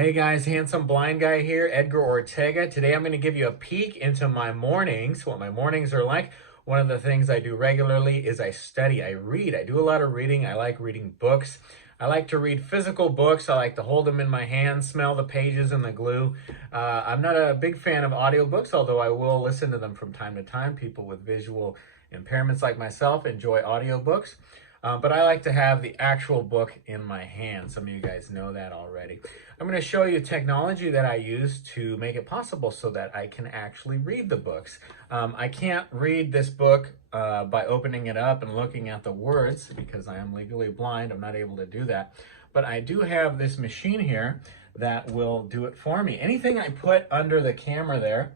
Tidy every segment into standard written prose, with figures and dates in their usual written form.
Hey guys, handsome blind guy here, Edgar Ortega. Today I'm going to give you a peek into my mornings, what my mornings are like. One of the things I do regularly is I study, I read. I do a lot of reading. I like reading books. I like to read physical books. I like to hold them in my hand, smell the pages and the glue. I'm not a big fan of audiobooks, although I will listen to them from time to time. People with visual impairments like myself enjoy audiobooks. But I like to have the actual book in my hand. Some of you guys know that already. I'm going to show you technology that I use to make it possible so that I can actually read the books. I can't read this book by opening it up and looking at the words because I am legally blind. I'm not able to do that. But I do have this machine here that will do it for me. Anything I put under the camera there,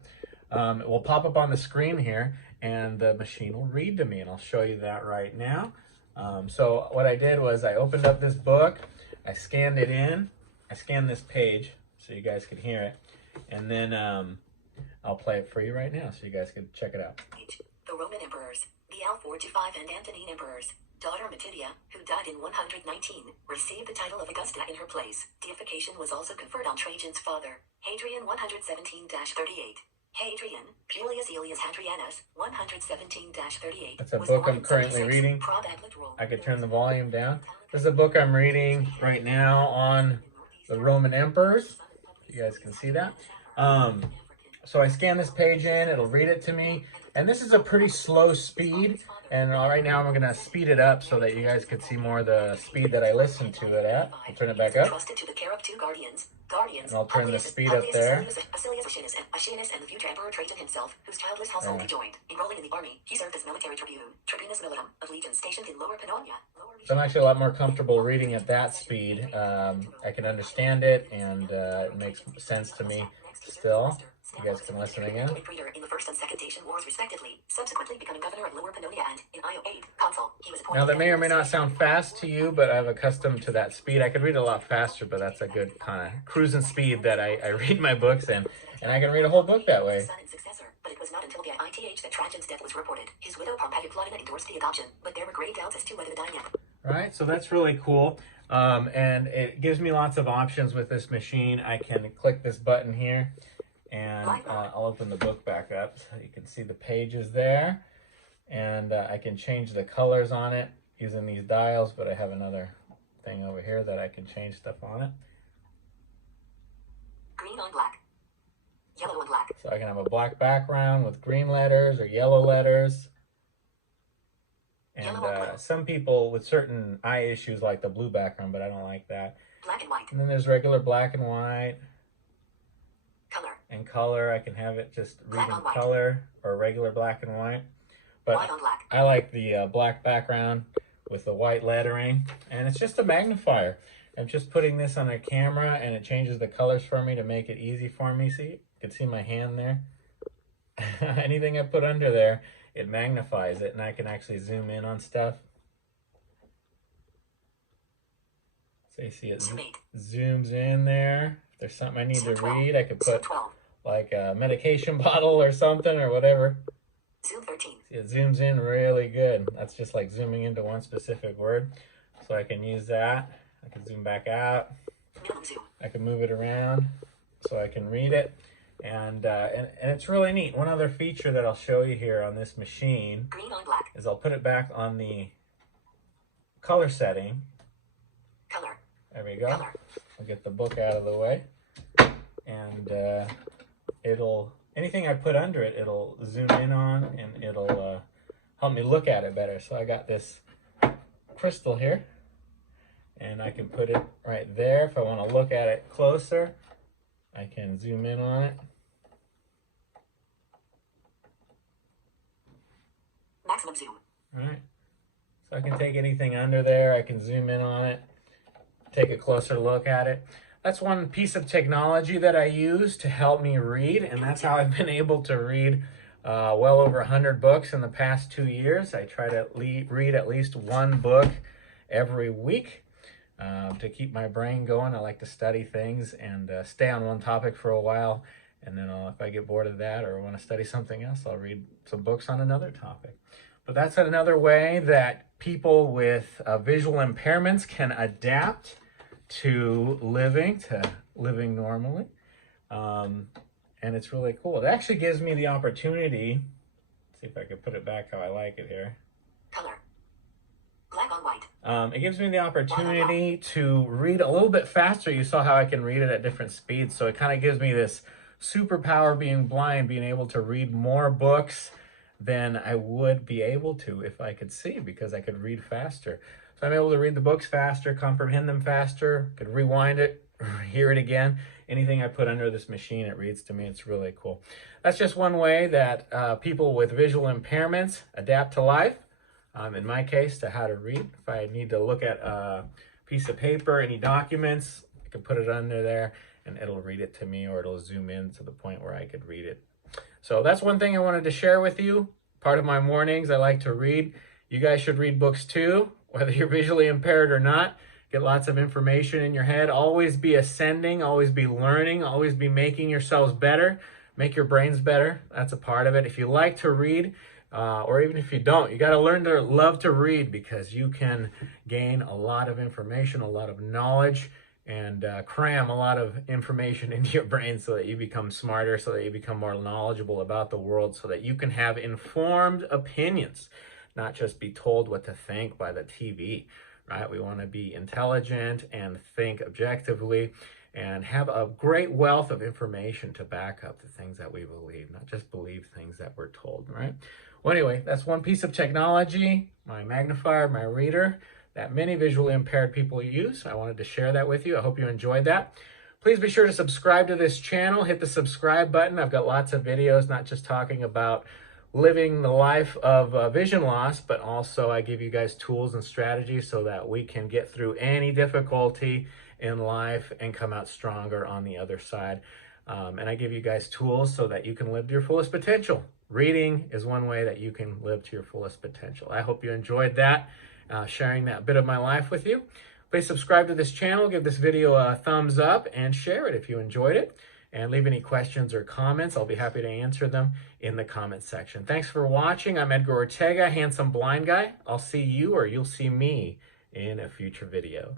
it will pop up on the screen here and the machine will read to me, and I'll show you that right now. So what I did was I opened up this book, I scanned it in, I scanned this page so you guys could hear it, and then I'll play it for you right now so you guys can check it out. The Roman emperors, the Al-45 and Antonine emperors, daughter Matidia, who died in 119, received the title of Augusta in her place. Deification was also conferred on Trajan's father, Hadrian 117-38. Hadrian, Julius Aelius Hadrianus, 117-38. That's a book I'm currently reading. I could turn the volume down. This is a book I'm reading right now on the Roman emperors. You guys can see that. So I scan this page in, it'll read it to me. And this is a pretty slow speed. And right now I'm going to speed it up so that you guys can see more of the speed that I listen to it at. I'll turn it back up. And I'll turn the speed up there. And the future Emperor Trajan himself, whose childless household he joined. Enrolling in the army, he served as military tribune, Tribunus Militum, of legions stationed in Lower Pannonia. So I'm actually a lot more comfortable reading at that speed. I can understand it, and it makes sense to me still. You guys can listen again. In the First and Second Dacian Wars, respectively, subsequently becoming governor of Lower Pannonia and, in IO 8, consul. He was appointed. Now, that may or may not sound fast to you, but I've accustomed to that speed. I could read a lot faster, but that's a good kind of cruising speed that I read my books in, and I can read a whole book that way. Son and successor, but it was not until the ITH that Trajan's death was reported. His widow Pompeia Claudina endorsed the adoption, but there were grave doubts as to whether the dying emperor. Right, so that's really cool, and it gives me lots of options with this machine. I can click this button here, and I'll open the book back up so you can see the pages there, and I can change the colors on it using these dials, but I have another thing over here that I can change stuff on it. Green on black, yellow on black. So I can have a black background with green letters or yellow letters. And some people with certain eye issues like the blue background, but I don't like that. Black and white. And then there's regular black and white. Color. And color, I can have it just read in color or regular black and white. But white on black. I like the black background with the white lettering. And it's just a magnifier. I'm just putting this on a camera and it changes the colors for me to make it easy for me. See, you can see my hand there. Anything I put under there, it magnifies it, and I can actually zoom in on stuff. So you see it zooms in there. If there's something I need to read, I could put like a medication bottle or something or whatever. Zoom 13. See, it zooms in really good. That's just like zooming into one specific word. So I can use that. I can zoom back out. I can move it around so I can read it. And it's really neat. One other feature that I'll show you here on this machine Green on black. is I'll put it back on the color setting. Color. There we go. Color. I'll get the book out of the way. And anything I put under it, it'll zoom in on, and it'll help me look at it better. So I got this crystal here, and I can put it right there. If I want to look at it closer, I can zoom in on it. Maximum zoom. All right. So I can take anything under there. I can zoom in on it, take a closer look at it. That's one piece of technology that I use to help me read, and that's how I've been able to read well over 100 books in the past 2 years. I try to read at least one book every week. To keep my brain going. I like to study things and stay on one topic for a while, and then if I get bored of that or want to study something else, I'll read some books on another topic. But that's another way that people with visual impairments can adapt to living, to living normally. And it's really cool. It actually gives me the opportunity, see if I can put it back how I like it here. Color. Black on white. It gives me the opportunity to read a little bit faster. You saw how I can read it at different speeds. So it kind of gives me this superpower, being blind, being able to read more books than I would be able to if I could see, because I could read faster. So I'm able to read the books faster, comprehend them faster, could rewind it, hear it again. Anything I put under this machine, it reads to me. It's really cool. That's just one way that people with visual impairments adapt to life. In my case, to how to read. If I need to look at a piece of paper, any documents, I can put it under there and it'll read it to me, or it'll zoom in to the point where I could read it. So that's one thing I wanted to share with you. Part of my mornings, I like to read. You guys should read books too, whether you're visually impaired or not. Get lots of information in your head. Always be ascending, always be learning, always be making yourselves better. Make your brains better. That's a part of it. If you like to read, or even if you don't, you got to learn to love to read, because you can gain a lot of information, a lot of knowledge, and cram a lot of information into your brain so that you become smarter, so that you become more knowledgeable about the world, so that you can have informed opinions, not just be told what to think by the TV, right? We want to be intelligent and think objectively and have a great wealth of information to back up the things that we believe, not just believe things that we're told, right? Well, anyway, that's one piece of technology, my magnifier, my reader, that many visually impaired people use. I wanted to share that with you. I hope you enjoyed that. Please be sure to subscribe to this channel. Hit the subscribe button. I've got lots of videos, not just talking about living the life of vision loss, but also I give you guys tools and strategies so that we can get through any difficulty in life and come out stronger on the other side. And I give you guys tools so that you can live to your fullest potential. Reading is one way that you can live to your fullest potential. I hope you enjoyed that, sharing that bit of my life with you. Please subscribe to this channel, give this video a thumbs up, and share it if you enjoyed it. And leave any questions or comments. I'll be happy to answer them in the comments section. Thanks for watching. I'm Edgar Ortega, handsome blind guy. I'll see you, or you'll see me, in a future video.